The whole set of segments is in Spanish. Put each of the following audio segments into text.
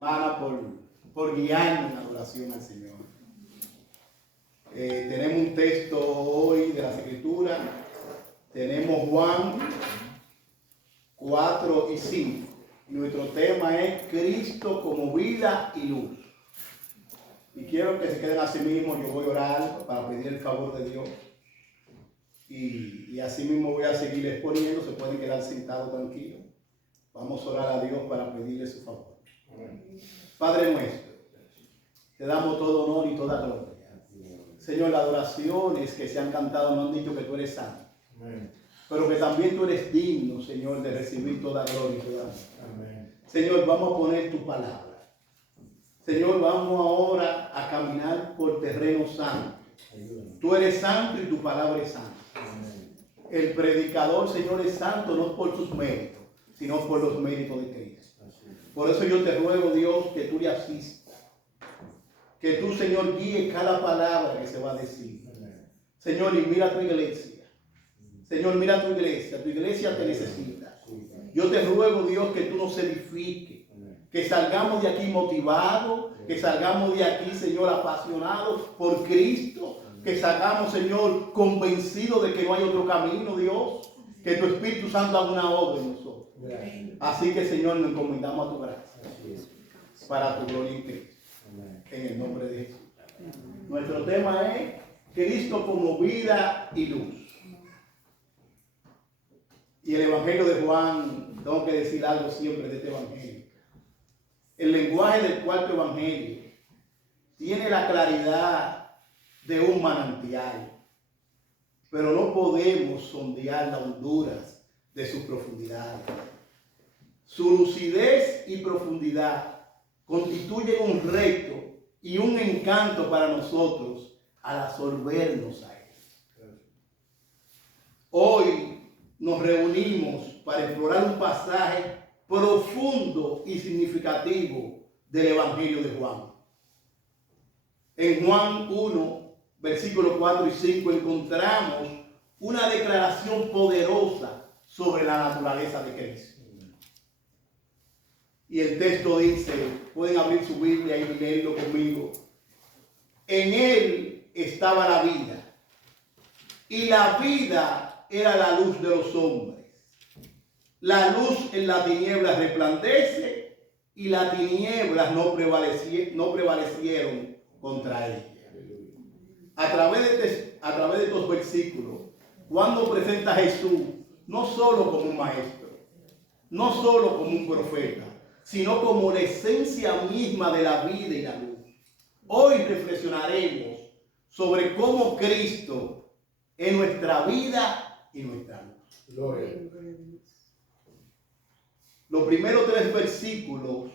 Hermana, por guiarnos en la adoración al Señor. Tenemos un texto hoy de las Escrituras. Tenemos Juan 4 y 5. Nuestro tema es Cristo como vida y luz. Y quiero que se queden así mismo. Yo voy a orar para pedir el favor de Dios. Y así mismo voy a seguir exponiendo. Se pueden quedar sentados tranquilos. Vamos a orar a Dios para pedirle su favor. Padre nuestro, te damos todo honor y toda gloria. Señor, las adoraciones que se han cantado nos han dicho que tú eres santo. Pero que también tú eres digno, Señor, de recibir toda gloria y toda honor. Señor, vamos a poner tu palabra. Señor, vamos ahora a caminar por terreno santo. Tú eres santo y tu palabra es santa. El predicador, Señor, es santo no por sus méritos, sino por los méritos de Cristo. Por eso yo te ruego, Dios, que tú le asistas. Que tú, Señor, guíe cada palabra que se va a decir. Señor, y mira tu iglesia. Señor, mira tu iglesia te necesita. Yo te ruego, Dios, que tú nos edifiques. Que salgamos de aquí motivados, que salgamos de aquí, Señor, apasionados por Cristo. Que salgamos, Señor, convencidos de que no hay otro camino, Dios. Que tu Espíritu Santo haga una obra en nosotros. Así que, Señor, nos encomendamos a tu gracia para tu gloria en Cristo. En el nombre de Jesús. Nuestro tema es Cristo como vida y luz. Y el Evangelio de Juan, tengo que decir algo siempre de este Evangelio. El lenguaje del cuarto Evangelio tiene la claridad de un manantial, pero no podemos sondear las honduras de sus profundidades. Su lucidez y profundidad constituyen un reto y un encanto para nosotros al absorbernos a él. Hoy nos reunimos para explorar un pasaje profundo y significativo del Evangelio de Juan. En Juan 1, versículos 4 y 5 encontramos una declaración poderosa sobre la naturaleza de Cristo. Y el texto dice, pueden abrir su Biblia y leerlo conmigo. En él estaba la vida, y la vida era la luz de los hombres. La luz en la tiniebla resplandece, y las tinieblas no prevalecieron contra ella. A través de estos versículos, Juan nos presenta a Jesús no solo como un maestro, no solo como un profeta, sino como la esencia misma de la vida y la luz. Hoy reflexionaremos sobre cómo Cristo es nuestra vida y nuestra luz. Gloria. Los primeros 3 versículos,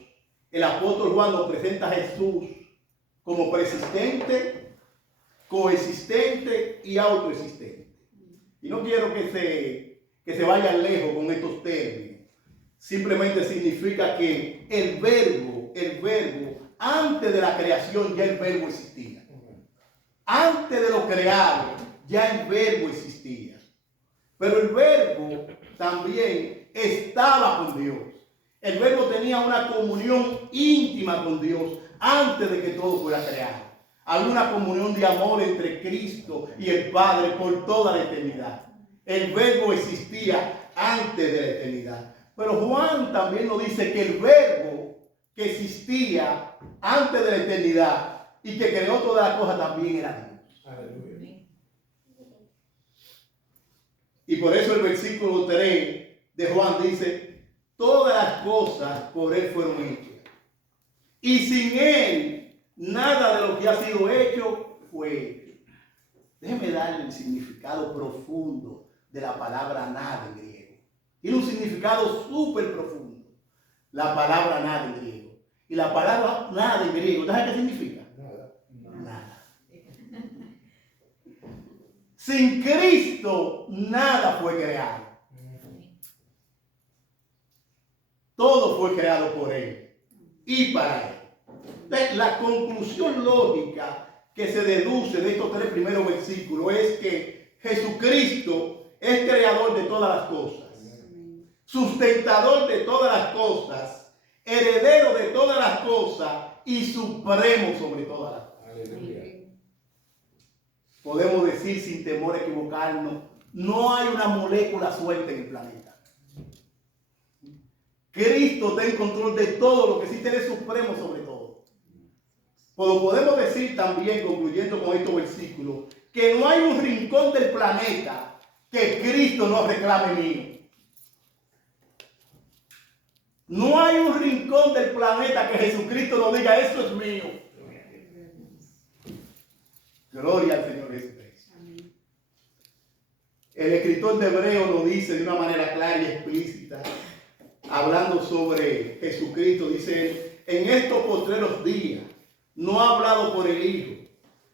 el apóstol Juan nos presenta a Jesús como persistente, coexistente y autoexistente. Y no quiero que se vayan lejos con estos términos. Simplemente significa que el verbo, antes de la creación ya el verbo existía. Antes de lo creado ya el verbo existía. Pero el verbo también estaba con Dios. El verbo tenía una comunión íntima con Dios antes de que todo fuera creado. Había una comunión de amor entre Cristo y el Padre por toda la eternidad. El verbo existía antes de la eternidad. Pero Juan también nos dice que el verbo que existía antes de la eternidad y que creó todas las cosas también era Dios. Aleluya. Y por eso el versículo 3 de Juan dice, todas las cosas por él fueron hechas. Y sin él, nada de lo que ha sido hecho fue hecho. Déjeme darle el significado profundo de la palabra nada en griego. Tiene un significado súper profundo. La palabra nada en griego. Y la palabra nada en griego, ¿sabes qué significa? Nada. Sin Cristo, nada fue creado. Todo fue creado por Él y para Él. Entonces, la conclusión lógica que se deduce de estos 3 primeros versículos es que Jesucristo es creador de todas las cosas. Sustentador de todas las cosas, heredero de todas las cosas poderosa y supremo sobre todas las cosas. Aleluya. Podemos decir sin temor a equivocarnos, no hay una molécula suelta en el planeta. Cristo está en control de todo lo que existe, Él es supremo sobre todo. Pero podemos decir también, concluyendo con estos versículos, que no hay un rincón del planeta que Cristo no reclame mío. No hay un rincón del planeta que Jesucristo no diga, eso es mío. Gloria al Señor Jesucristo. El escritor de Hebreo lo dice de una manera clara y explícita, hablando sobre Jesucristo. Dice, en estos postreros días no ha hablado por el Hijo,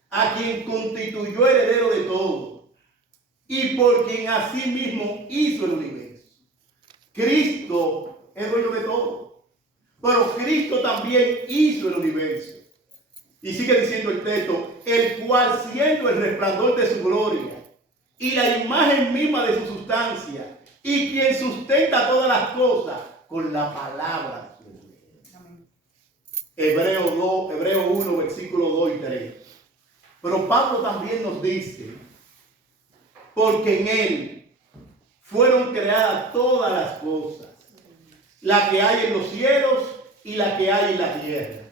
a quien constituyó heredero de todo, y por quien asimismo hizo el universo. Cristo es dueño de todo, pero Cristo también hizo el universo. Y sigue diciendo el texto, el cual siendo el resplandor de su gloria y la imagen misma de su sustancia, y quien sustenta todas las cosas con la palabra de su poder. Hebreo 1, versículos 2 y 3. Pero Pablo también nos dice, porque en él fueron creadas todas las cosas, la que hay en los cielos y la que hay en la tierra,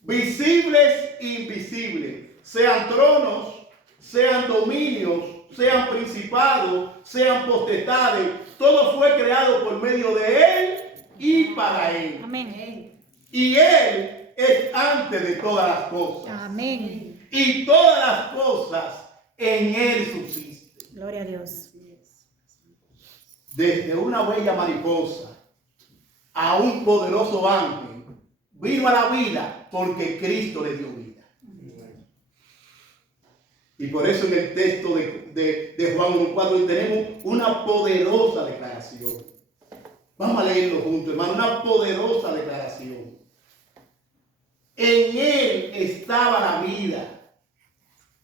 visibles e invisibles, sean tronos, sean dominios, sean principados, sean potestades, todo fue creado por medio de Él y para Él. Amén. Y Él es antes de todas las cosas. Amén. Y todas las cosas en Él subsisten. Gloria a Dios. Desde una bella mariposa a un poderoso ángel, vino a la vida porque Cristo le dio vida. Y por eso en el texto de Juan 1:4 tenemos una poderosa declaración. Vamos a leerlo juntos, hermano. Una poderosa declaración. En Él estaba la vida,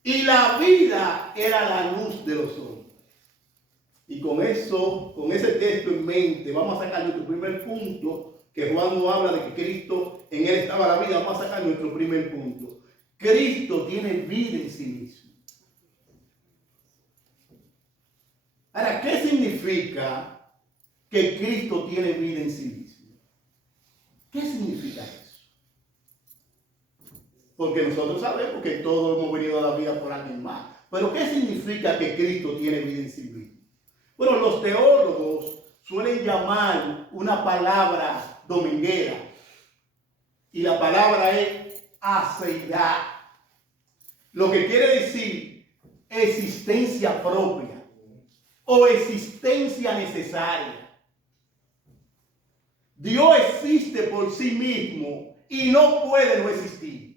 y la vida era la luz de los hombres. Y con eso, con ese texto en mente, vamos a sacar nuestro primer punto, que Juan nos habla de que Cristo, en Él estaba la vida. Vamos a sacar nuestro primer punto. Cristo tiene vida en sí mismo. Ahora, ¿qué significa que Cristo tiene vida en sí mismo? ¿Qué significa eso? Porque nosotros sabemos que todos hemos venido a la vida por alguien más. Pero ¿qué significa que Cristo tiene vida en sí mismo? Bueno, los teólogos suelen llamar una palabra dominguera. Y la palabra es aceidad. Lo que quiere decir existencia propia o existencia necesaria. Dios existe por sí mismo y no puede no existir.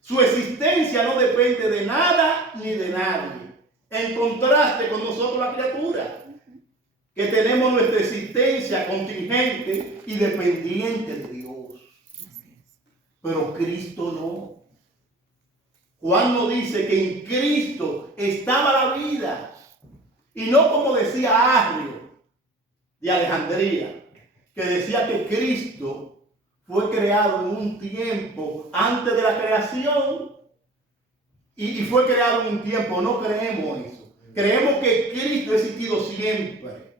Su existencia no depende de nada ni de nadie. En contraste con nosotros la criatura, que tenemos nuestra existencia contingente y dependiente de Dios. Pero Cristo no. Juan nos dice que en Cristo estaba la vida. Y no como decía Arrio de Alejandría, que decía que Cristo fue creado en un tiempo antes de la creación y fue creado en un tiempo. No creemos eso. Creemos que Cristo ha existido siempre.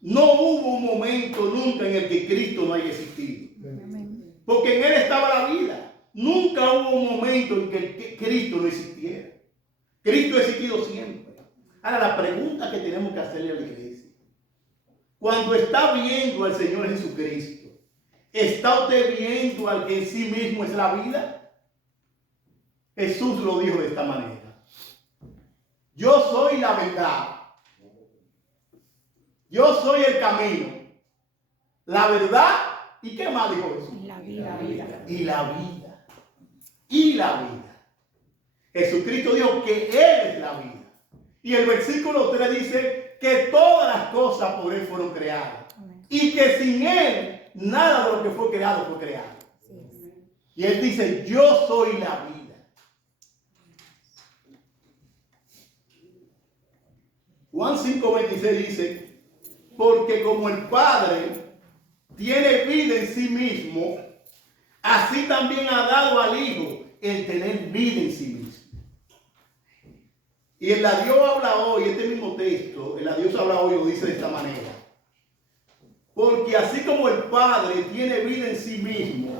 No hubo un momento nunca en el que Cristo no haya existido. Porque en Él estaba la vida. Nunca hubo un momento en que Cristo no existiera. Cristo ha existido siempre. Ahora, la pregunta que tenemos que hacerle a la iglesia: cuando está viendo al Señor Jesucristo, ¿está usted viendo al que en sí mismo es la vida? Jesús lo dijo de esta manera: yo soy la verdad, yo soy el camino, la verdad, ¿y qué más dijo Jesús? La vida. Y la vida. Y la vida. Jesucristo dijo que Él es la vida. Y el versículo 3 dice que todas las cosas por Él fueron creadas. Amén. Y que sin Él nada de lo que fue creado fue creado. Sí. Y Él dice: yo soy la vida. Juan 5:26 dice: porque como el Padre tiene vida en sí mismo así también ha dado al Hijo el tener vida en sí mismo. Y el Dios habla hoy, este mismo texto, el Dios habla hoy lo dice de esta manera. Porque así como el Padre tiene vida en sí mismo,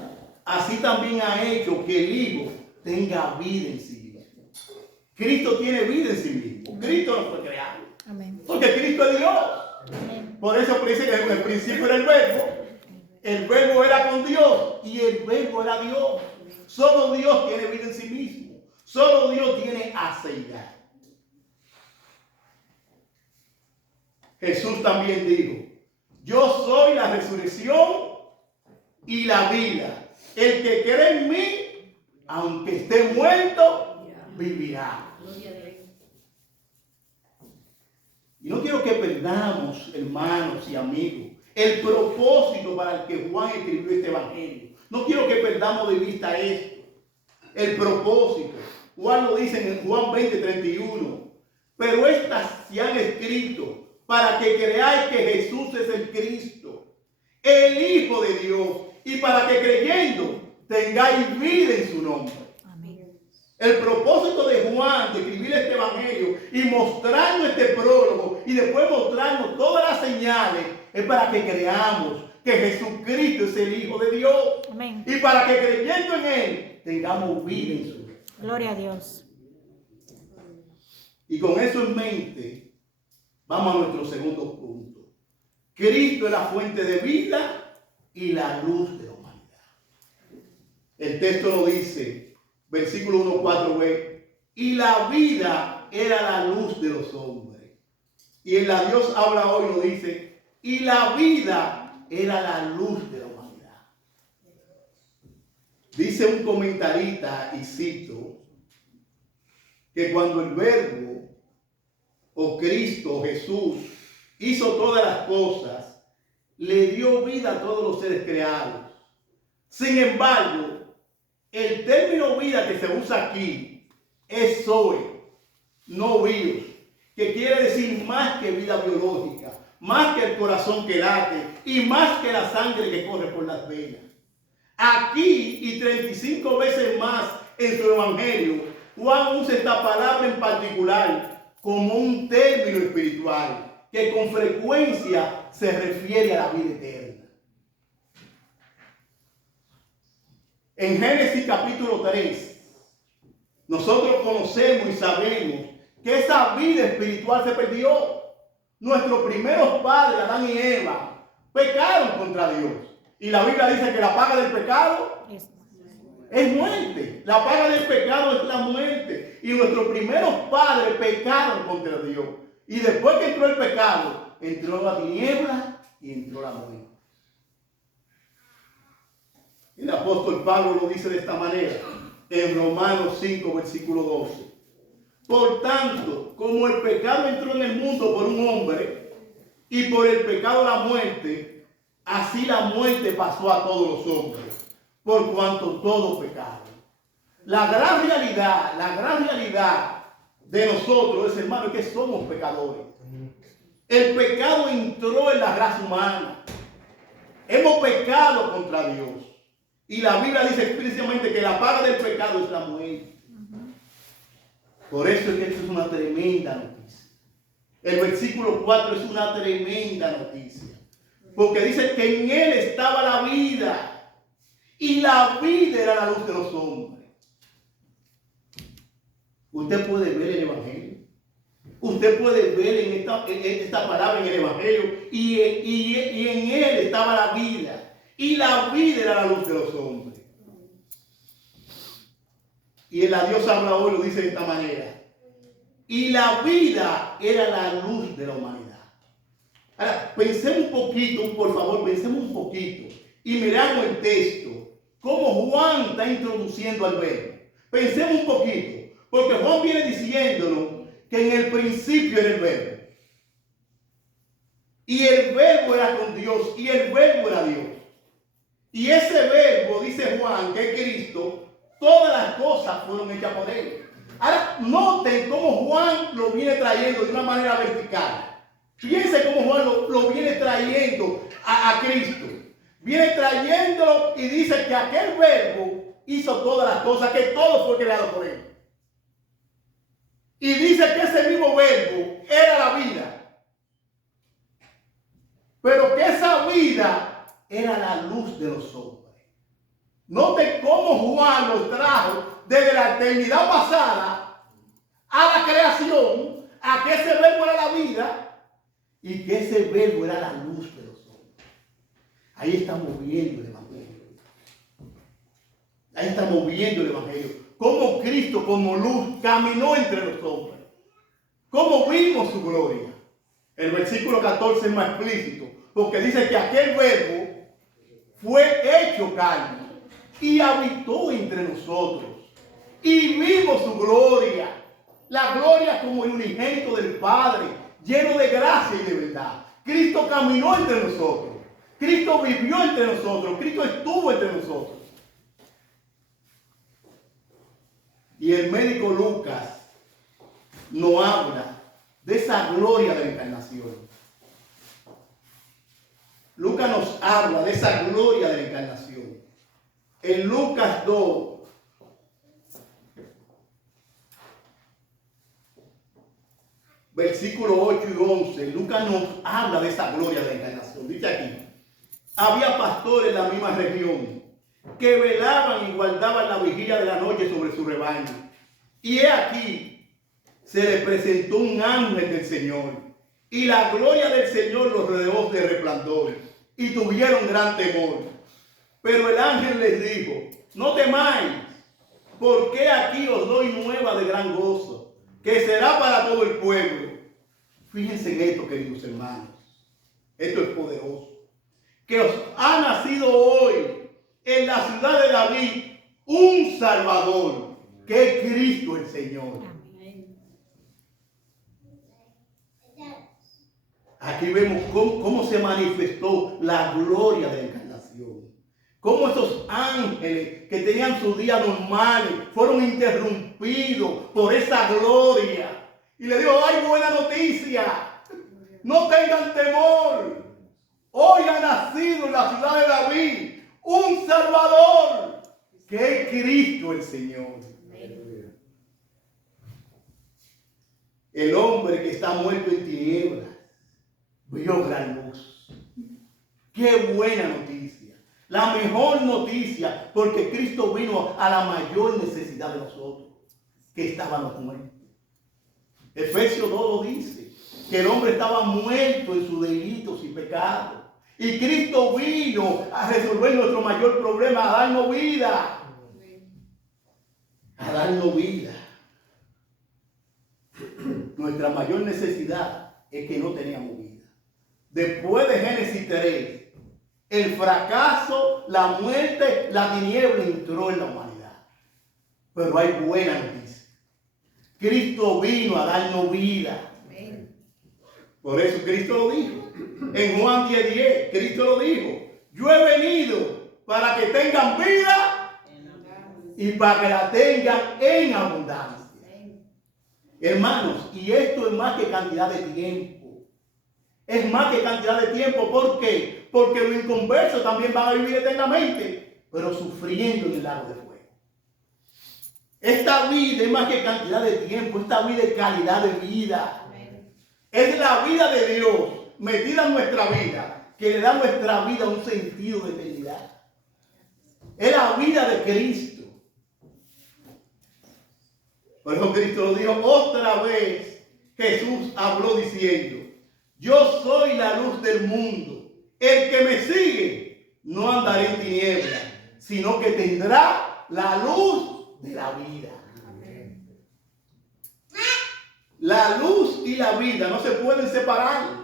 así también ha hecho que el Hijo tenga vida en sí mismo. Cristo tiene vida en sí mismo. Cristo no fue creado. Amén. Porque Cristo es Dios. Amén. Por eso dice que en el principio era el verbo era con Dios y el verbo era Dios. Solo Dios tiene vida en sí mismo. Solo Dios tiene aceidad. Jesús también dijo: yo soy la resurrección y la vida. El que cree en mí, aunque esté muerto, vivirá. Y no quiero que perdamos, hermanos y amigos, el propósito para el que Juan escribió este evangelio. No quiero que perdamos de vista esto. El propósito. Juan lo dice en Juan 20:31. Pero estas se han escrito para que creáis que Jesús es el Cristo, el Hijo de Dios, y para que creyendo tengáis vida en su nombre. Amén. El propósito de Juan de escribir este evangelio y mostrarnos este prólogo y después mostrarnos todas las señales es para que creamos que Jesucristo es el Hijo de Dios. Amén. Y para que creyendo en Él tengamos vida en su nombre. Gloria a Dios. Y con eso en mente, vamos a nuestro segundo punto. Cristo es la fuente de vida y la luz de la humanidad. El texto lo dice, versículo 1, 4b, y la vida era la luz de los hombres. Y en la Dios habla hoy lo dice, y la vida era la luz de la humanidad. Dice un comentarista, y cito, que cuando el Verbo o Cristo, o Jesús, hizo todas las cosas, le dio vida a todos los seres creados. Sin embargo, el término vida que se usa aquí es zoe, no bios, que quiere decir más que vida biológica, más que el corazón que late y más que la sangre que corre por las venas. Aquí y 35 veces más en su evangelio, Juan usa esta palabra en particular como un término espiritual que con frecuencia se refiere a la vida eterna. En Génesis capítulo 3, nosotros conocemos y sabemos que esa vida espiritual se perdió. Nuestros primeros padres, Adán y Eva, pecaron contra Dios. Y la Biblia dice que la paga del pecado es muerte. La paga del pecado es la muerte. Y nuestros primeros padres pecaron contra Dios. Y después que entró el pecado, entró la tiniebla y entró la muerte. El apóstol Pablo lo dice de esta manera en Romanos 5, versículo 12. Por tanto, como el pecado entró en el mundo por un hombre y por el pecado la muerte, así la muerte pasó a todos los hombres, por cuanto todos pecaron. La gran realidad de nosotros es, hermano, que somos pecadores. El pecado entró en la raza humana. Hemos pecado contra Dios. Y la Biblia dice explícitamente que la paga del pecado es la muerte. Por eso es que esto es una tremenda noticia. El versículo 4 es una tremenda noticia. Porque dice que en Él estaba la vida. Y la vida era la luz de los hombres. Usted puede ver el Evangelio. Usted puede ver en esta palabra en el Evangelio. Y en Él estaba la vida. Y la vida era la luz de los hombres. Y el Dios habla hoy lo dice de esta manera. Y la vida era la luz de la humanidad. Ahora, pensemos un poquito, por favor, pensemos un poquito. Y miramos el texto. Cómo Juan está introduciendo al verbo. Pensemos un poquito. Porque Juan viene diciéndonos que en el principio era el verbo. Y el verbo era con Dios. Y el verbo era Dios. Y ese verbo, dice Juan, que es Cristo, todas las cosas fueron hechas por Él. Ahora, noten cómo Juan lo viene trayendo de una manera vertical. Piensen cómo Juan lo viene trayendo a Cristo. Viene trayéndolo y dice que aquel verbo hizo todas las cosas, que todo fue creado por él. Y dice que ese mismo verbo era la vida. Pero que esa vida era la luz de los hombres. Note cómo Juan lo trajo desde la eternidad pasada a la creación, a que ese verbo era la vida y que ese verbo era la luz de los hombres. Ahí estamos viendo el Evangelio. Ahí estamos viendo el Evangelio. Cómo Cristo como luz caminó entre los hombres. Cómo vimos su gloria. El versículo 14 es más explícito, porque dice que aquel verbo fue hecho carne y habitó entre nosotros. Y vimos su gloria. La gloria como el unigénito del Padre, lleno de gracia y de verdad. Cristo caminó entre nosotros. Cristo vivió entre nosotros. Cristo estuvo entre nosotros. Y el médico Lucas nos habla de esa gloria de la encarnación. Lucas nos habla de esa gloria de la encarnación. En Lucas 2, versículos 8 y 11, Lucas nos habla de esa gloria de la encarnación. Dice aquí: había pastores en la misma región que velaban y guardaban la vigilia de la noche sobre su rebaño. Y he aquí, se le presentó un ángel del Señor, y la gloria del Señor los rodeó de resplandor, y tuvieron gran temor. Pero el ángel les dijo: no temáis, porque aquí os doy nueva de gran gozo, que será para todo el pueblo. Fíjense en esto, queridos hermanos. Esto es poderoso. Que os ha nacido hoy en la ciudad de David un Salvador, que es Cristo el Señor. Aquí vemos cómo se manifestó la gloria de la encarnación. Cómo esos ángeles que tenían sus días normales fueron interrumpidos por esa gloria. Y le digo: hay buena noticia. No tengan temor. Hoy ha nacido en la ciudad de David un Salvador, que es Cristo el Señor. El hombre que está muerto en tinieblas vio gran luz. Qué buena noticia. La mejor noticia, porque Cristo vino a la mayor necesidad de nosotros, que estábamos muertos. Efesios 2 lo dice, que el hombre estaba muerto en sus delitos y pecados. Y Cristo vino a resolver nuestro mayor problema, a darnos vida. A darnos vida. Nuestra mayor necesidad es que no teníamos vida. Después de Génesis 3, el fracaso, la muerte, la tiniebla entró en la humanidad. Pero hay buena noticia. Cristo vino a darnos vida. Por eso Cristo lo dijo. En Juan 10:10, Cristo lo dijo: yo he venido para que tengan vida y para que la tengan en abundancia. Hermanos, y esto es más que cantidad de tiempo. Es más que cantidad de tiempo. ¿Por qué? Porque los inconversos también van a vivir eternamente, pero sufriendo en el lago de fuego. Esta vida es más que cantidad de tiempo. Esta vida es calidad de vida. Es la vida de Dios metida en nuestra vida, que le da a nuestra vida un sentido de eternidad. Es la vida de Cristo. Por eso Cristo lo dijo otra vez. Jesús habló diciendo: yo soy la luz del mundo. El que me sigue no andará en tinieblas, sino que tendrá la luz de la vida. La luz y la vida no se pueden separar.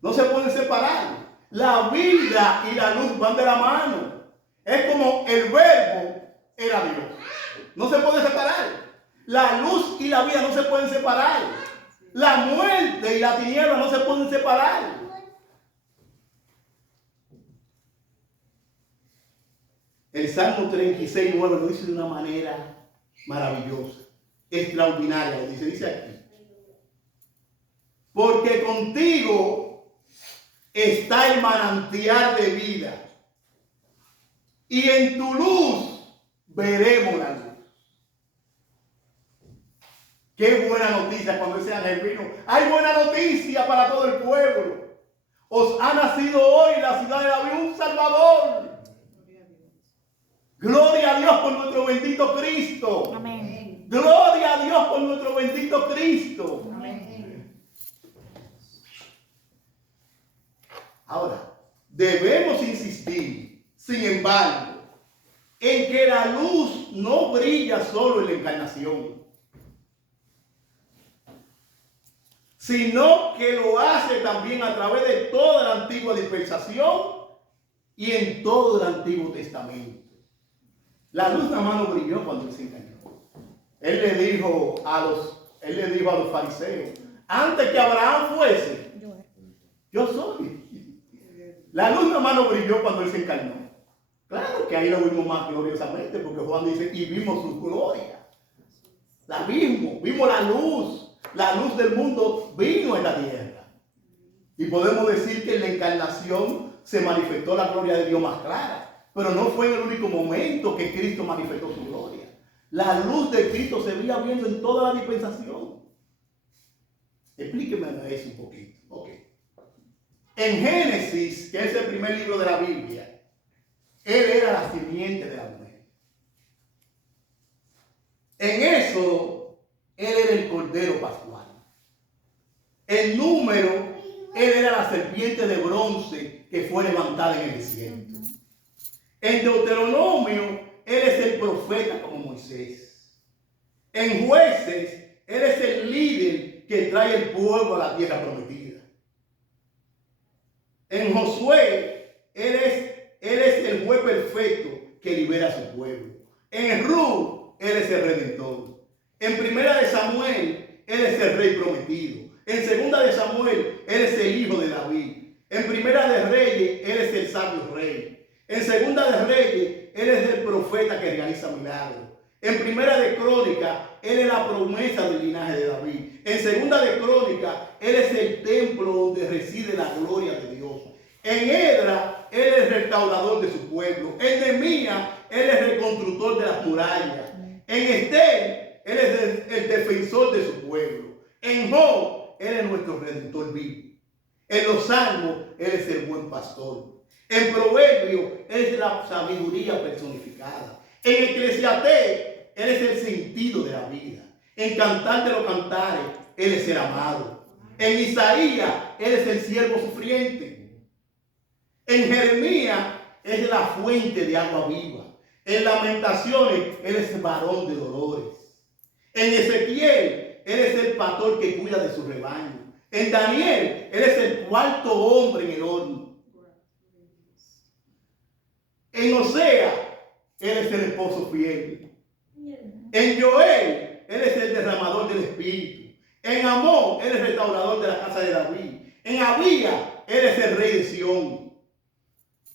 No se pueden separar. La vida y la luz van de la mano. Es como el verbo era Dios. No se puede separar. La luz y la vida no se pueden separar. La muerte y la tiniebla no se pueden separar. El Salmo 36:9 lo dice de una manera maravillosa, extraordinaria. Dice aquí: porque contigo está el manantial de vida. Y en tu luz veremos la luz. Qué buena noticia cuando ese ángel vino. Hay buena noticia para todo el pueblo. Os ha nacido hoy en la ciudad de David un Salvador. Gloria a Dios por nuestro bendito Cristo. Amén. Gloria a Dios por nuestro bendito Cristo. Amén. Ahora, debemos insistir, sin embargo, en que la luz no brilla solo en la encarnación, sino que lo hace también a través de toda la antigua dispensación y en todo el Antiguo Testamento. La luz nada más no brilló cuando él se encarnó. Él le dijo a los fariseos, antes que Abraham fuese, yo soy. La luz nada más no brilló cuando él se encarnó. Claro que ahí lo vimos más gloriosamente, porque Juan dice, y vimos su gloria. La vimos la luz del mundo vino en la tierra. Y podemos decir que en la encarnación se manifestó la gloria de Dios más clara. Pero no fue en el único momento que Cristo manifestó su gloria. La luz de Cristo se veía viendo en toda la dispensación. Explíqueme eso un poquito. Okay. En Génesis, que es el primer libro de la Biblia, él era la simiente de la mujer. En Éxodo, él era el cordero pascual. En Número, él era la serpiente de bronce que fue levantada en el desierto. En Deuteronomio, él es el profeta como Moisés. En Jueces, él es el líder que trae el pueblo a la tierra prometida. En Josué, él es el juez perfecto que libera a su pueblo. En Ruth, él es el redentor. En Primera de Samuel, él es el rey prometido. En Segunda de Samuel, él es el hijo de David. En Primera de Reyes, él es el sabio rey. En Segunda de Reyes, él es el profeta que realiza milagros. En Primera de Crónica, él es la promesa del linaje de David. En Segunda de Crónica, él es el templo donde reside la gloria de Dios. En Edra, él es el restaurador de su pueblo. En Nehemías, él es el reconstructor de las murallas. En Esther, él es el defensor de su pueblo. En Job, él es nuestro redentor vivo. En los Salmos, él es el buen pastor. En Proverbios, él es la sabiduría personificada. En Eclesiastés, él es el sentido de la vida. En Cantar de los Cantares, él es el amado. En Isaías, él es el siervo sufriente. En Jeremías, es la fuente de agua viva. En Lamentaciones, él es el varón de dolores. En Ezequiel, él es el pastor que cuida de su rebaño. En Daniel, él es el cuarto hombre en el horno. En Osea, él es el esposo fiel. En Joel, él es el derramador del Espíritu. En Amón, él es el restaurador de la casa de David. En Abía, él es el rey de Sión.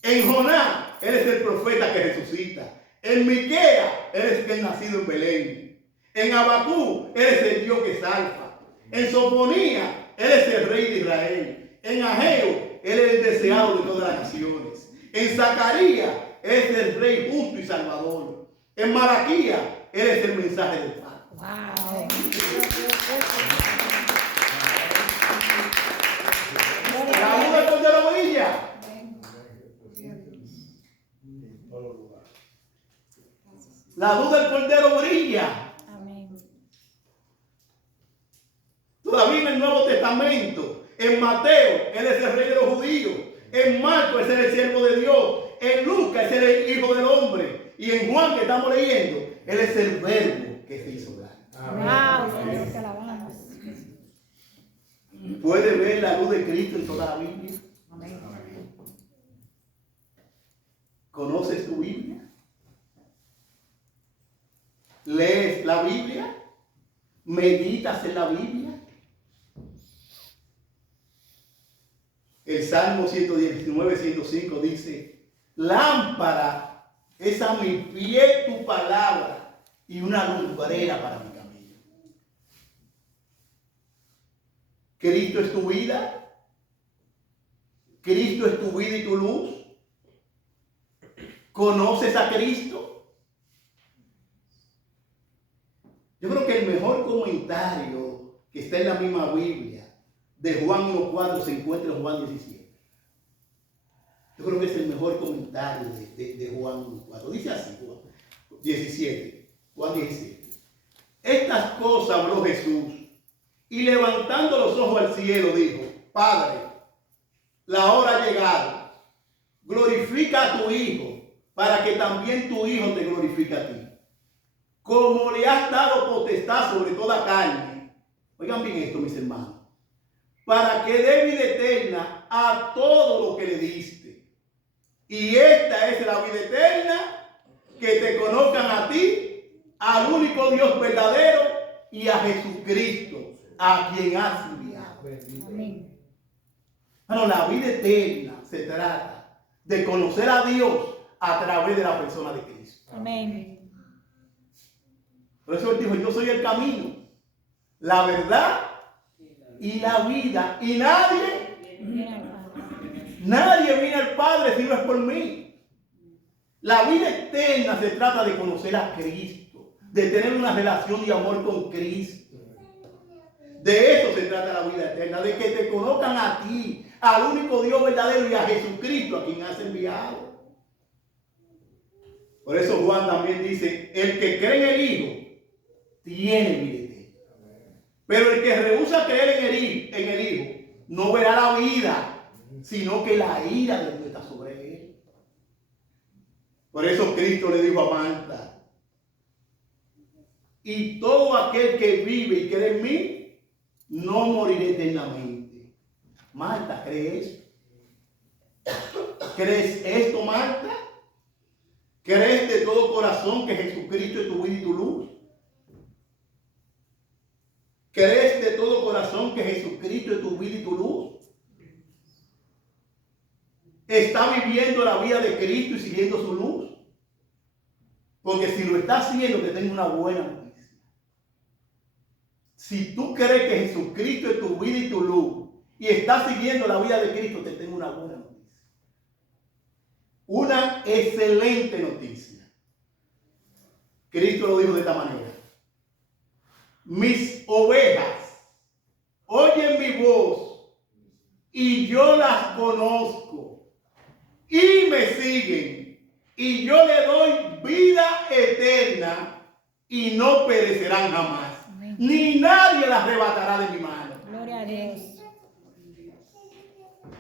En Jonás, él es el profeta que resucita. En Miquea, él es el nacido en Belén. En Abacú, él es el Dios que salva. En Sofonía, él es el rey de Israel. En Ageo, él es el deseado de todas las naciones. En Zacarías, él es el rey justo y salvador. En Malaquías, él es el mensaje del Padre. Wow. La luz del cordero brilla. La luz del cordero brilla. Amén. Todavía en el Nuevo Testamento, en Mateo, él es el rey de los judíos. En Marcos, él es el siervo de Dios. En Lucas, él es el hijo del hombre. Y en Juan, que estamos leyendo, él es el verbo que se hizo carne. Wow, Señor, te alabamos. ¿Puede ver la luz de Cristo en toda la Biblia? Amén. ¿Conoces tu Biblia? ¿Lees la Biblia? ¿Meditas en la Biblia? El Salmo 119, 105 dice, lámpara es a mi pie tu palabra y una lumbrera para mi camino. ¿Cristo es tu vida? ¿Cristo es tu vida y tu luz? ¿Conoces a Cristo? Yo creo que el mejor comentario que está en la misma Biblia de Juan 1.4 se encuentra en Juan 17. Yo creo que es el mejor comentario de Juan 1.4. Dice así, Juan 17. Juan 17. Estas cosas habló Jesús y levantando los ojos al cielo dijo: Padre, la hora ha llegado. Glorifica a tu Hijo para que también tu Hijo te glorifique a ti. Como le has dado potestad sobre toda carne. Oigan bien esto, mis hermanos. Para que dé vida eterna a todo lo que le diste. Y esta es la vida eterna, que te conozcan a ti, al único Dios verdadero, y a Jesucristo, a quien has enviado. Amén. Bueno, la vida eterna se trata de conocer a Dios a través de la persona de Cristo. Amén. Por eso él dijo: yo soy el camino, la verdad y la vida. Y nadie viene al Padre si no es por mí. La vida eterna se trata de conocer a Cristo, de tener una relación de amor con Cristo. De eso se trata la vida eterna, de que te conozcan a ti, al único Dios verdadero, y a Jesucristo, a quien has enviado. Por eso Juan también dice: el que cree en el Hijo tiene vida eterna. Pero el que rehúsa creer en el Hijo no verá la vida, sino que la ira de Dios está sobre él. Por eso Cristo le dijo a Marta: y todo aquel que vive y cree en mí, no morirá eternamente. Marta, ¿crees? ¿Crees esto, Marta? ¿Crees de todo corazón que Jesucristo es tu vida y tu luz? ¿Crees de todo corazón que Jesucristo es tu vida y tu luz? ¿Está viviendo la vida de Cristo y siguiendo su luz? Porque si lo está haciendo, te tengo una buena noticia. Si tú crees que Jesucristo es tu vida y tu luz, y estás siguiendo la vida de Cristo, te tengo una buena noticia. Una excelente noticia. Cristo lo dijo de esta manera: mis ovejas oyen mi voz y yo las conozco y me siguen, y yo le doy vida eterna y no perecerán jamás. Amén. Ni nadie las arrebatará de mi mano. Gloria a Dios.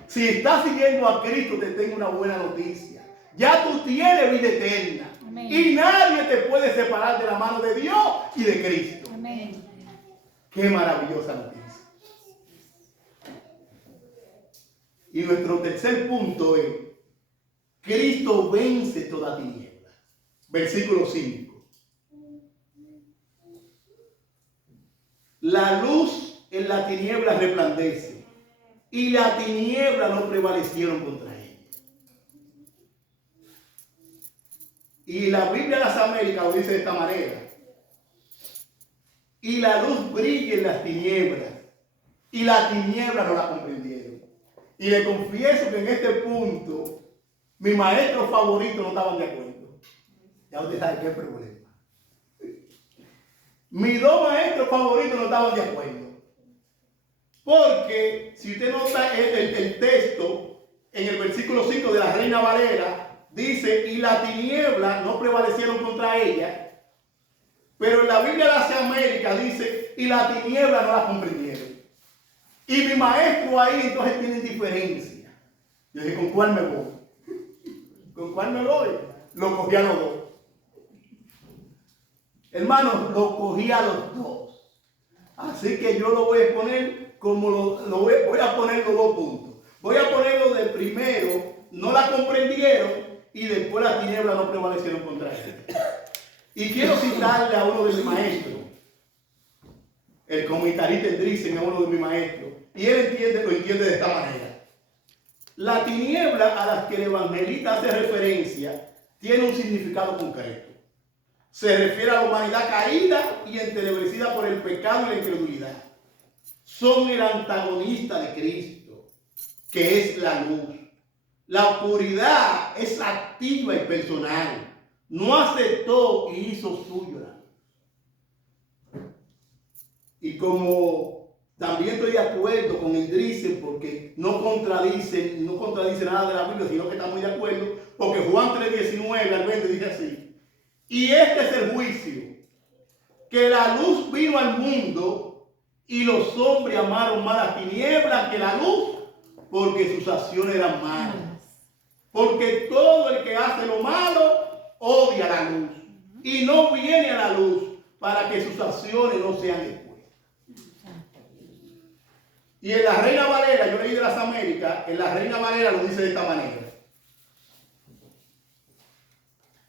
Si estás siguiendo a Cristo, te tengo una buena noticia. Ya tú tienes vida eterna. Amén. Y nadie te puede separar de la mano de Dios y de Cristo. Amén. Qué maravillosa noticia. Y nuestro tercer punto es: Cristo vence toda tiniebla. Versículo 5. La luz en la tiniebla resplandece, y la tiniebla no prevalecieron contra ella. Y la Biblia de las Américas lo dice de esta manera: y la luz brilla en las tinieblas, y la tiniebla no la comprendieron. Y le confieso que en este punto mis maestros favoritos no estaban de acuerdo. Ya usted sabe qué problema. Mis dos maestros favoritos no estaban de acuerdo. Porque si usted nota el texto en el versículo 5 de la Reina Valera, dice: y la tiniebla no prevalecieron contra ella. Pero en la Biblia de las Américas dice: y la tiniebla no la comprendieron. Y mi maestro ahí entonces tiene diferencia. Yo dije: ¿con cuál me voy? ¿Con cuál me voy? Lo cogí a los dos. Hermanos, lo cogí a los dos. Así que yo lo voy a poner como voy a poner los dos puntos. Voy a ponerlo de primero: no la comprendieron, y después la tiniebla no prevalecieron contra ella. Y quiero citarle a uno de mis maestros, el comentarista Endrisen, a uno de mis maestros, y él lo entiende de esta manera. La tiniebla a la que el evangelista hace referencia tiene un significado concreto. Se refiere a la humanidad caída y entenebrecida por el pecado y la incredulidad. Son el antagonista de Cristo, que es la luz. La oscuridad es activa y personal. No aceptó y hizo suyo. Y como también estoy de acuerdo con el Driesen, porque no contradice nada de la Biblia, sino que está muy de acuerdo, porque Juan 3:19 al 20 dice así: y este es el juicio, que la luz vino al mundo y los hombres amaron más las tinieblas que la luz, porque sus acciones eran malas. Porque todo el que hace lo malo odia la luz y no viene a la luz para que sus acciones no sean expuestas. Y en la Reina Valera, yo leí de las Américas, en la Reina Valera lo dice de esta manera: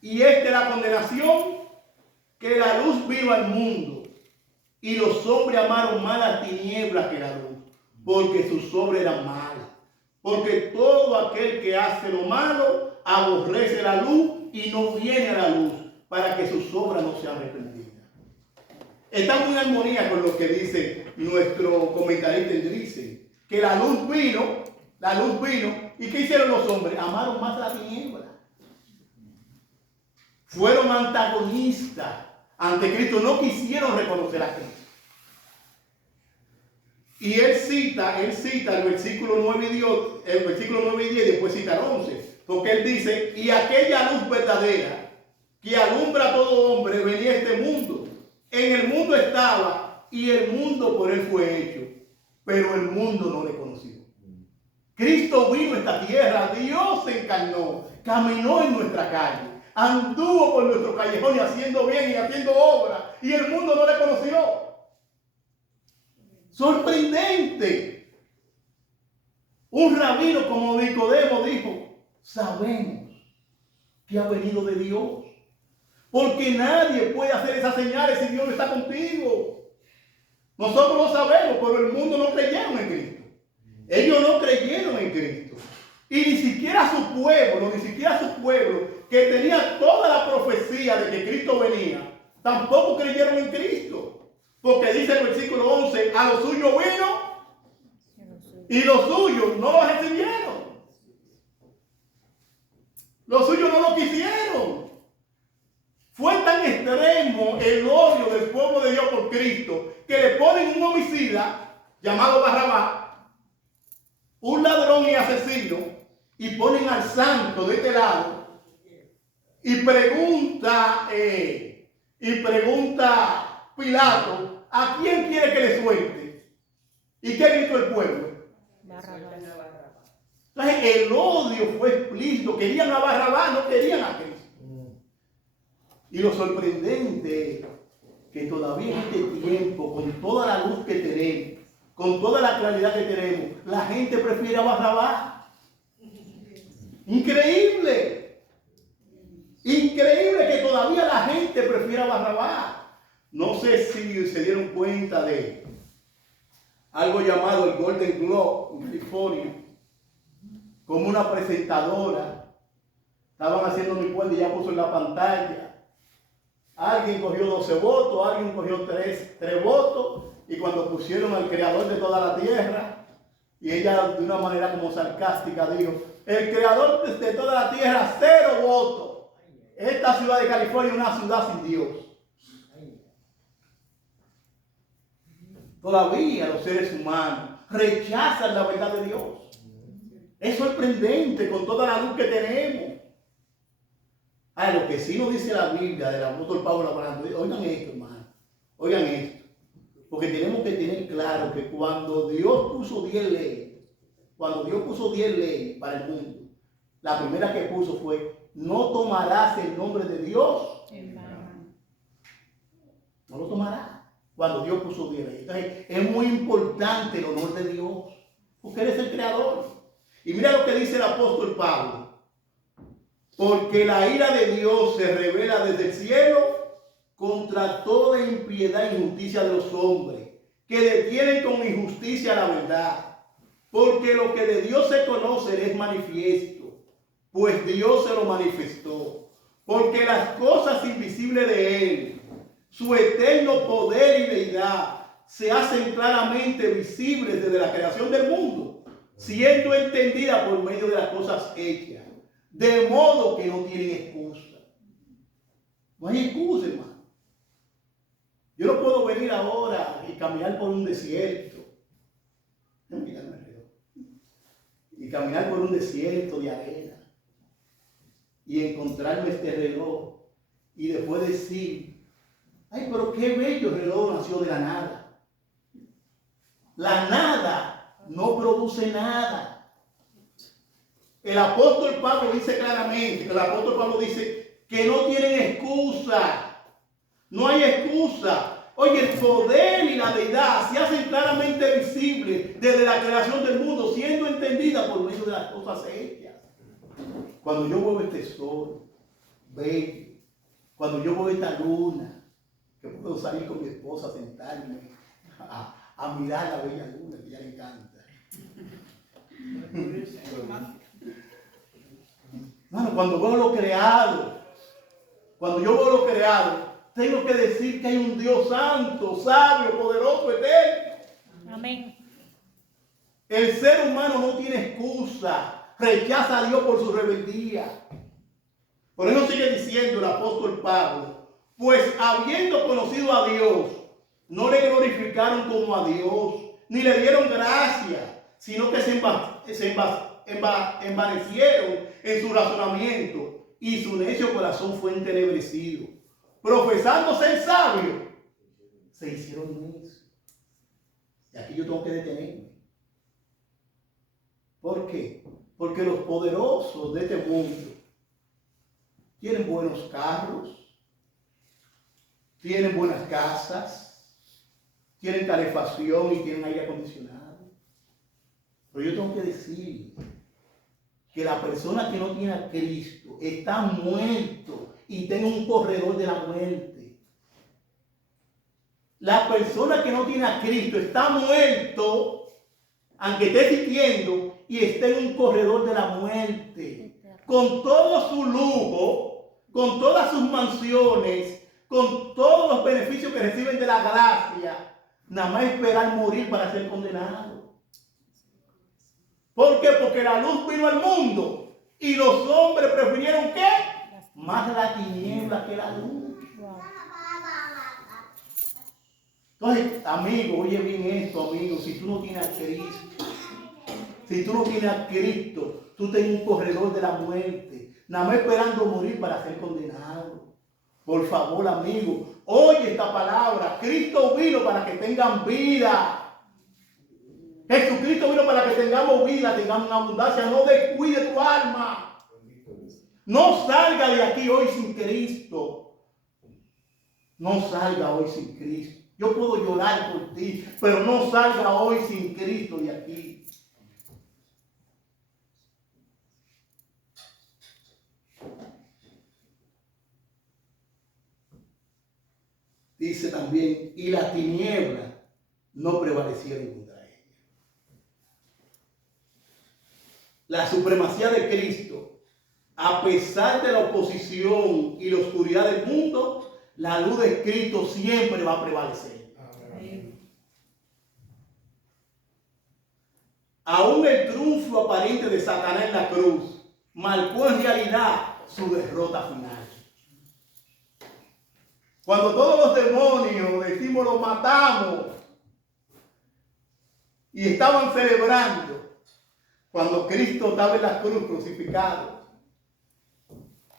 y esta es la condenación, que la luz vino al mundo y los hombres amaron más las tinieblas que la luz, porque sus obras eran malas. Porque todo aquel que hace lo malo aborrece la luz y no viene a la luz para que sus obras no sean arrepentidas. Está muy en armonía con lo que dice nuestro comentarista Driesen, que la luz vino, ¿y qué hicieron los hombres? Amaron más la tiniebla. Fueron antagonistas ante Cristo, no quisieron reconocer a Cristo. Y él cita el versículo 9 y 10, después cita el 11, porque él dice: y aquella luz verdadera que alumbra a todo hombre venía a este mundo. En el mundo estaba y el mundo por él fue hecho, pero el mundo no le conoció. Cristo vino a esta tierra, Dios se encarnó, caminó en nuestra calle, anduvo por nuestro callejón y haciendo bien y haciendo obra, y el mundo no le conoció. Sorprendente. Un rabino como Nicodemo dijo: sabemos que ha venido de Dios, porque nadie puede hacer esas señales si Dios no está contigo. Nosotros lo sabemos, pero el mundo no creyeron en Cristo. Ellos no creyeron en Cristo. Y ni siquiera su pueblo, que tenía toda la profecía de que Cristo venía, tampoco creyeron en Cristo. Porque dice el versículo 11: a los suyos vino y los suyos no lo recibieron. Los suyos no lo quisieron. Fue tan extremo el odio del pueblo de Dios por Cristo que le ponen un homicida llamado Barrabás, un ladrón y asesino, y ponen al santo de este lado. Y pregunta Pilato: ¿a quién quiere que le suelte? ¿Y qué gritó el pueblo? Barrabás. Entonces el odio fue explícito. Querían a Barrabás, no querían a Cristo. Y lo sorprendente es que todavía en este tiempo, con toda la luz que tenemos, con toda la claridad que tenemos, la gente prefiere a Barrabás. Increíble. Increíble que todavía la gente prefiera a Barrabás. No sé si se dieron cuenta de algo llamado el Golden Globe en California, como una presentadora estaban haciendo un encuentro y ya puso en la pantalla. Alguien cogió 12 votos, alguien cogió 3 votos, y cuando pusieron al creador de toda la tierra, y ella de una manera como sarcástica dijo: el creador de toda la tierra, 0 votos. Esta ciudad de California es una ciudad sin Dios. Todavía los seres humanos rechazan la verdad de Dios. Es sorprendente con toda la luz que tenemos. Lo que sí nos dice la Biblia del apóstol Pablo hablando, oigan esto, hermano, oigan esto, porque tenemos que tener claro que cuando Dios puso 10 leyes, para el mundo, la primera que puso fue: no tomarás el nombre de Dios en vano. No lo tomarás. Cuando Dios puso 10 leyes. Entonces, es muy importante el honor de Dios, porque Él es el creador. Y mira lo que dice el apóstol Pablo: porque la ira de Dios se revela desde el cielo contra toda impiedad e injusticia de los hombres, que detienen con injusticia la verdad. Porque lo que de Dios se conoce es manifiesto, pues Dios se lo manifestó. Porque las cosas invisibles de Él, su eterno poder y deidad, se hacen claramente visibles desde la creación del mundo, siendo entendida por medio de las cosas hechas, de modo que no tienen excusa. No hay excusa, hermano. Yo no puedo venir ahora y caminar por un desierto. Y caminar por un desierto de arena. Y encontrarme este reloj. Y después decir, ay, pero qué bello reloj nació de la nada. La nada no produce nada. El apóstol Pablo dice claramente, que no tienen excusa. No hay excusa. Oye, el poder y la deidad se hacen claramente visibles desde la creación del mundo, siendo entendida por medio de las cosas hechas. Cuando yo veo este sol bello, cuando yo veo esta luna, que puedo salir con mi esposa a sentarme a mirar la bella luna, que a ella le encanta. Bueno, cuando veo lo creado, cuando yo veo lo creado, tengo que decir que hay un Dios santo, sabio, poderoso, eterno. Amén. El ser humano no tiene excusa, rechaza a Dios por su rebeldía. Por eso sigue diciendo el apóstol Pablo, pues habiendo conocido a Dios, no le glorificaron como a Dios, ni le dieron gracia, sino que se envanecieron en su razonamiento y su necio corazón fue entenebrecido. Profesando ser sabios, se hicieron necios. Y aquí yo tengo que detenerme. ¿Por qué? Porque los poderosos de este mundo tienen buenos carros, tienen buenas casas, tienen calefacción y tienen aire acondicionado. Pero yo tengo que decir que la persona que no tiene a Cristo está muerto y tiene un corredor de la muerte. La persona que no tiene a Cristo está muerto, aunque esté sintiendo, y está en un corredor de la muerte. Con todo su lujo, con todas sus mansiones, con todos los beneficios que reciben de la gracia, nada más esperar morir para ser condenado. ¿Por qué? Porque la luz vino al mundo y los hombres prefirieron ¿qué? Más la tiniebla que la luz. Entonces, amigo, oye bien esto, amigo, si tú no tienes a Cristo, tú tienes un corredor de la muerte, nada más esperando morir para ser condenado. Por favor, amigo, oye esta palabra. Cristo vino para que tengan vida. Jesucristo vino para que tengamos vida, tengamos una abundancia. No descuide tu alma. No salga de aquí hoy sin Cristo. No salga hoy sin Cristo. Yo puedo llorar por ti, pero no salga hoy sin Cristo de aquí. Dice también, y las tinieblas no prevalecieron contra ella. La supremacía de Cristo, a pesar de la oposición y la oscuridad del mundo, la luz de Cristo siempre va a prevalecer. Amén. Aún el triunfo aparente de Satanás en la cruz marcó en realidad su derrota final. Cuando todos los demonios, decimos, los matamos y estaban celebrando, cuando Cristo estaba en la cruz crucificado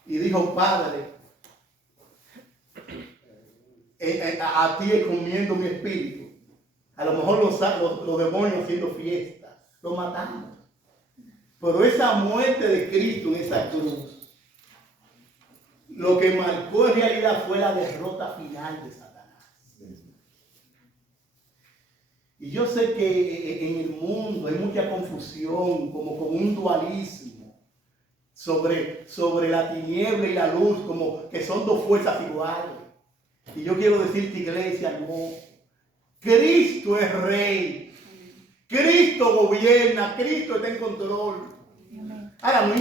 y dijo, Padre, a ti encomiendo mi espíritu. A lo mejor los demonios haciendo fiesta, lo matamos. Pero esa muerte de Cristo en esa cruz, lo que marcó en realidad fue la derrota final de Satanás. Y yo sé que en el mundo hay mucha confusión, como con un dualismo sobre la tiniebla y la luz, como que son dos fuerzas iguales. Y yo quiero decirte, iglesia, no. Cristo es rey. Cristo gobierna, Cristo está en control. Ahora, no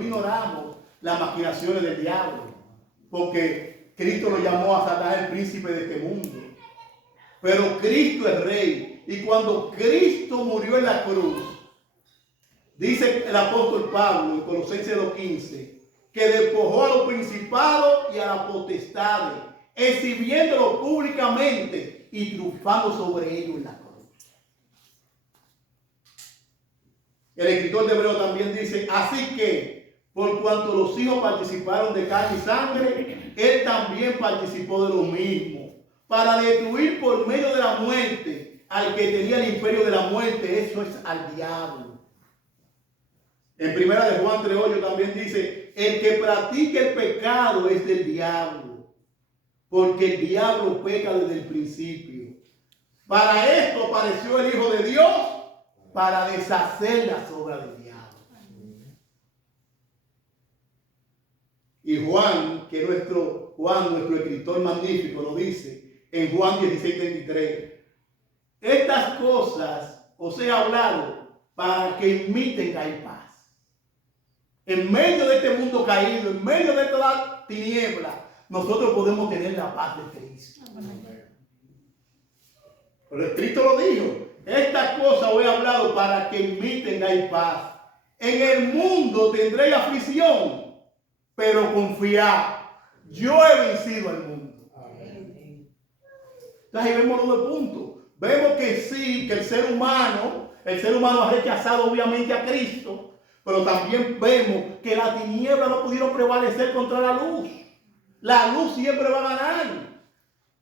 ignoramos las maquinaciones del diablo, porque Cristo lo llamó a Satanás el príncipe de este mundo. Pero Cristo es rey, y cuando Cristo murió en la cruz, Dice el apóstol Pablo en Colosenses 2:15 que despojó a los principados y a las potestades, exhibiéndolo públicamente y triunfando sobre ellos en la cruz. El escritor de Hebreo también dice, así que por cuanto los hijos participaron de carne y sangre, él también participó de lo mismo, para destruir por medio de la muerte al que tenía el imperio de la muerte, eso es al diablo. En primera de Juan 3:8 también dice, el que practica el pecado es del diablo, porque el diablo peca desde el principio. Para esto apareció el Hijo de Dios, para deshacer las obras del diablo. Y Juan, que nuestro escritor magnífico, lo dice en Juan 16:33. Estas cosas os he hablado para que en mí tengáis paz. En medio de este mundo caído, en medio de toda tiniebla, nosotros podemos tener la paz de Cristo. Pero Cristo lo dijo. Estas cosas os he hablado para que en mí tengáis paz. En el mundo tendréis aflicción, pero confiad, yo he vencido al mundo. Entonces ahí vemos los dos puntos. Vemos que sí, que el ser humano ha rechazado obviamente a Cristo, pero también vemos que las tinieblas no pudieron prevalecer contra la luz. La luz siempre va a ganar.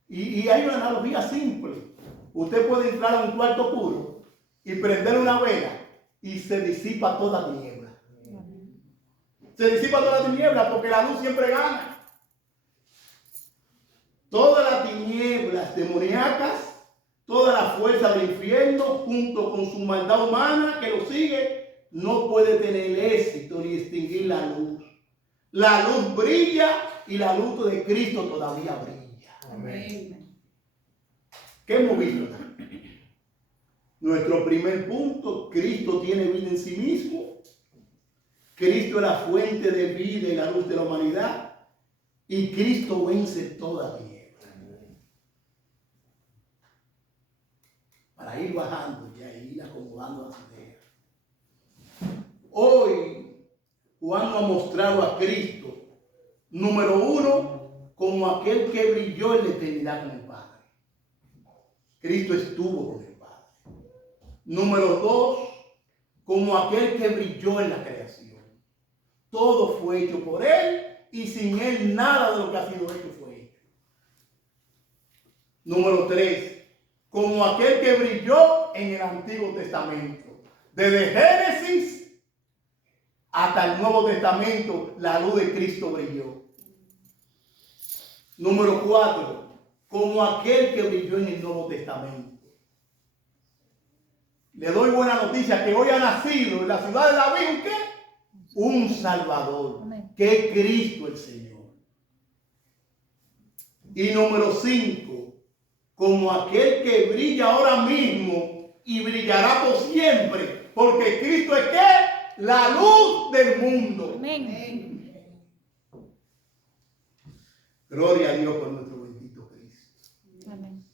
Y hay una analogía simple. Usted puede entrar a un cuarto oscuro y prender una vela y se disipa toda tiniebla. Se disipa toda tiniebla porque la luz siempre gana. Todas las tinieblas demoníacas, toda la fuerza del infierno, junto con su maldad humana que lo sigue, no puede tener éxito ni extinguir la luz. La luz brilla y la luz de Cristo todavía brilla. Amén. ¿Qué hemos visto? Nuestro primer punto, Cristo tiene vida en sí mismo. Cristo es la fuente de vida y la luz de la humanidad. Y Cristo vence toda tiniebla. Para ir bajando y ir acomodando las ideas. Hoy, Juan nos ha mostrado a Cristo, número uno, como aquel que brilló en la eternidad con el Padre. Cristo estuvo con el Padre. Número dos, como aquel que brilló en la creación. Todo fue hecho por Él y sin Él nada de lo que ha sido hecho fue hecho. Número tres, como aquel que brilló en el Antiguo Testamento. Desde Génesis hasta el Nuevo Testamento, la luz de Cristo brilló. Número 4, como aquel que brilló en el Nuevo Testamento. Le doy buena noticia que hoy ha nacido en la ciudad de David, ¿qué? Un Salvador, amén, que es Cristo el Señor. Y número 5, como aquel que brilla ahora mismo y brillará por siempre, porque Cristo es ¿qué? La luz del mundo. Amén. Gloria a Dios por nuestro bendito Cristo. Amén.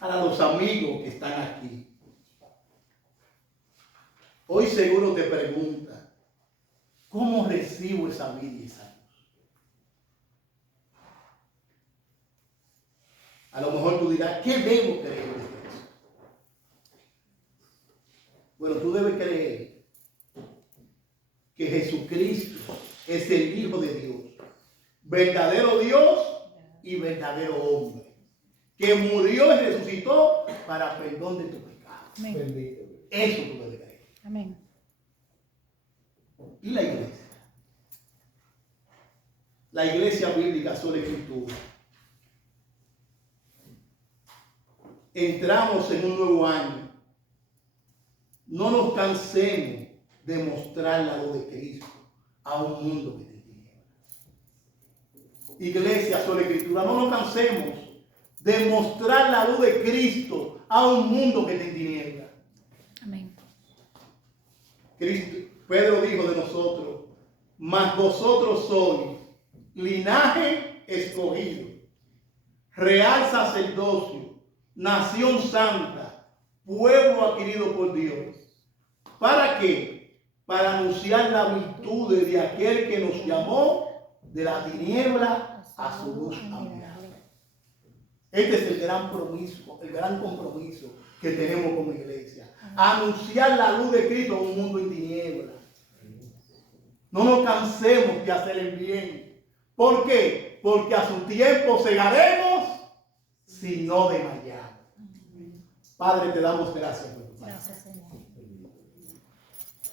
A los amigos que están aquí, hoy seguro te preguntan, ¿cómo recibo esa vida y esa luz? A lo mejor tú dirás, ¿qué debo creer de esto? Bueno, tú debes creer que Jesucristo es el Hijo de Dios, verdadero Dios y verdadero hombre, que murió y resucitó para perdón de tu pecado. Amén. Eso tú debes creer. Amén. ¿Y la iglesia? La iglesia bíblica sola escritura. Entramos en un nuevo año. No nos cansemos de mostrar la luz de Cristo a un mundo que te tinieblas. Iglesia sola escritura, no nos cansemos de mostrar la luz de Cristo a un mundo que te tinieblas. Amén. Pedro dijo de nosotros, mas vosotros sois linaje escogido, real sacerdocio, nación santa, pueblo adquirido por Dios. ¿Para qué? Para anunciar la virtud de aquel que nos llamó de la tiniebla a su luz admirable. Este es el gran compromiso que tenemos como iglesia. Anunciar la luz de Cristo a un mundo en tinieblas. No nos cansemos de hacer el bien. ¿Por qué? Porque a su tiempo segaremos si no desmayamos. Padre, te damos gracias por tu palabra. Gracias, Señor.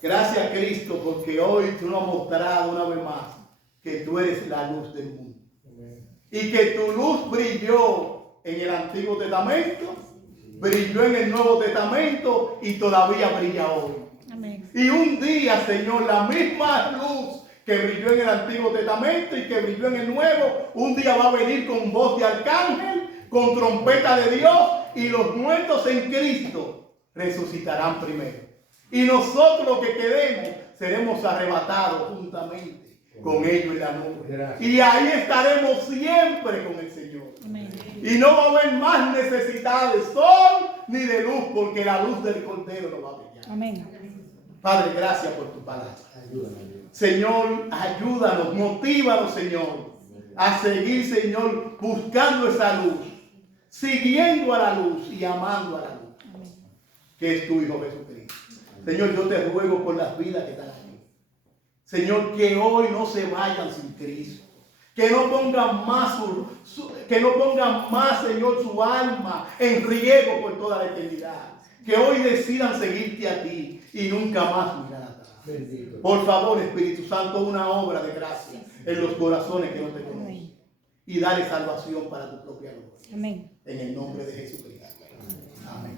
Gracias, Cristo, porque hoy tú nos has mostrado una vez más que tú eres la luz del mundo. Y que tu luz brilló en el Antiguo Testamento, brilló en el Nuevo Testamento y todavía brilla hoy. Amén. Y un día, Señor, la misma luz que brilló en el Antiguo Testamento y que brilló en el Nuevo, un día va a venir con voz de arcángel, con trompeta de Dios, y los muertos en Cristo resucitarán primero. Y nosotros los que quedemos seremos arrebatados juntamente con ellos en la nube. Y ahí estaremos siempre con el Señor. Amén. Y no va a haber más necesidad de sol ni de luz, porque la luz del Cordero no va a brillar. Amén. Padre, gracias por tu palabra. Señor, ayúdanos, motívanos, Señor, a seguir, Señor, buscando esa luz, siguiendo a la luz y amando a la luz, que es tu Hijo Jesucristo. Señor, yo te ruego por las vidas que están aquí. Señor, que hoy no se vayan sin Cristo. Que no pongan más, Señor, su alma en riesgo por toda la eternidad. Que hoy decidan seguirte a ti y nunca más mirar atrás. Bendito. Por favor, Espíritu Santo, una obra de gracia en los corazones que no te conocen. Amén. Y dale salvación para tu propia gloria. Amén. En el nombre de Jesucristo. Amén.